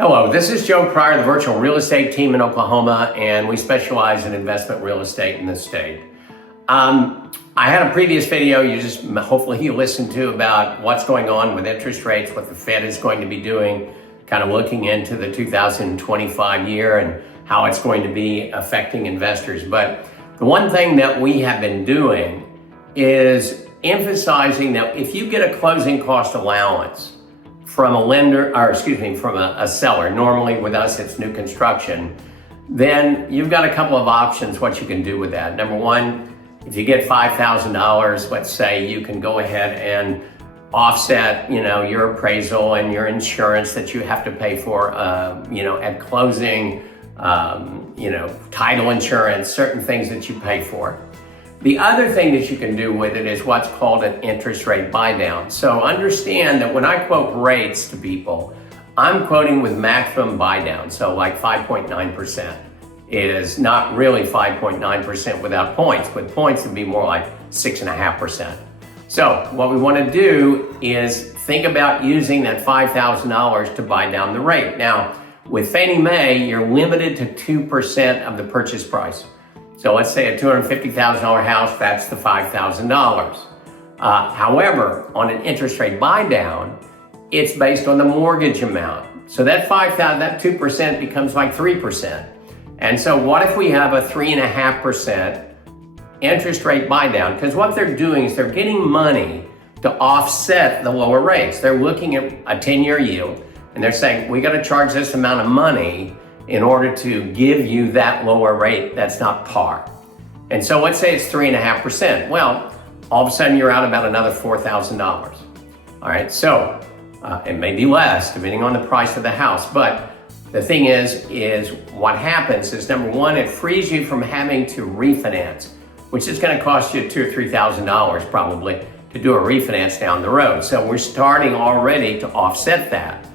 Hello, this is Joe Pryor, the virtual real estate team in Oklahoma, and we specialize in investment real estate in this state. I had a previous video hopefully you listened to about what's going on with interest rates, what the Fed is going to be doing, kind of looking into the 2025 year and how it's going to be affecting investors. But the one thing that we have been doing is emphasizing that if you get a closing cost allowance from a seller, normally with us it's new construction, then you've got a couple of options what you can do with that. Number one, if you get $5,000, let's say, you can go ahead and offset, your appraisal and your insurance that you have to pay for, at closing, title insurance, certain things that you pay for. The other thing that you can do with it is what's called an interest rate buydown. So understand that when I quote rates to people, I'm quoting with maximum buydown. So like 5.9% is not really 5.9% without points. With points, it'd be more like 6.5%. So what we want to do is think about using that $5,000 to buy down the rate. Now, with Fannie Mae, you're limited to 2% of the purchase price. So let's say a $250,000 house, that's the $5,000. However, on an interest rate buy down, it's based on the mortgage amount. So that that 2% becomes like 3%. And so what if we have a 3.5% interest rate buy down? Because what they're doing is they're getting money to offset the lower rates. They're looking at a 10-year yield and they're saying, we got to charge this amount of money in order to give you that lower rate that's not par. And so let's say it's 3.5%. Well, all of a sudden you're out about another $4,000. All right, so it may be less depending on the price of the house, but the thing is what happens is, number one, it frees you from having to refinance, which is gonna cost you $2,000 or $3,000 probably to do a refinance down the road. So we're starting already to offset that.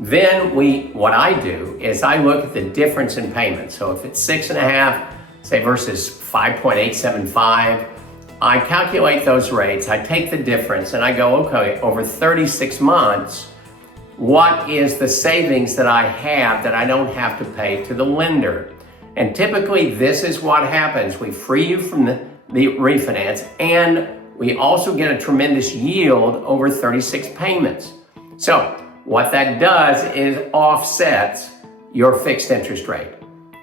Then what I do is I look at the difference in payments. So if it's 6.5, say, versus 5.875, I calculate those rates, I take the difference and I go, okay, over 36 months, what is the savings that I have that I don't have to pay to the lender? And typically this is what happens. We free you from the refinance, and we also get a tremendous yield over 36 payments. So what that does is offsets your fixed interest rate,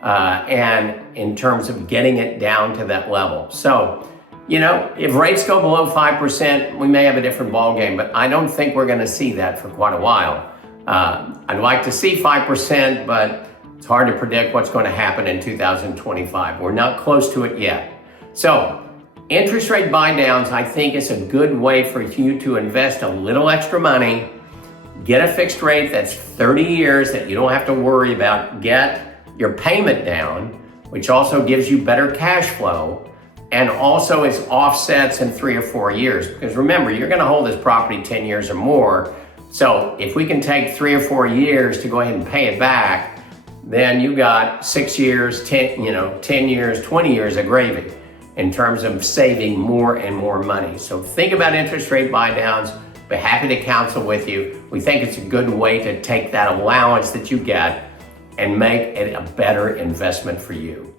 and in terms of getting it down to that level. So, if rates go below 5%, we may have a different ballgame, but I don't think we're gonna see that for quite a while. I'd like to see 5%, but it's hard to predict what's gonna happen in 2025. We're not close to it yet. So, interest rate buy downs, I think, is a good way for you to invest a little extra money, get a fixed rate that's 30 years that you don't have to worry about, get your payment down, which also gives you better cash flow, and also is offsets in 3 or 4 years. Because remember, you're gonna hold this property 10 years or more. So if we can take 3 or 4 years to go ahead and pay it back, then you got 6 years, 10 years, 20 years of gravy in terms of saving more and more money. So think about interest rate buy downs. We're happy to counsel with you. We think it's a good way to take that allowance that you get and make it a better investment for you.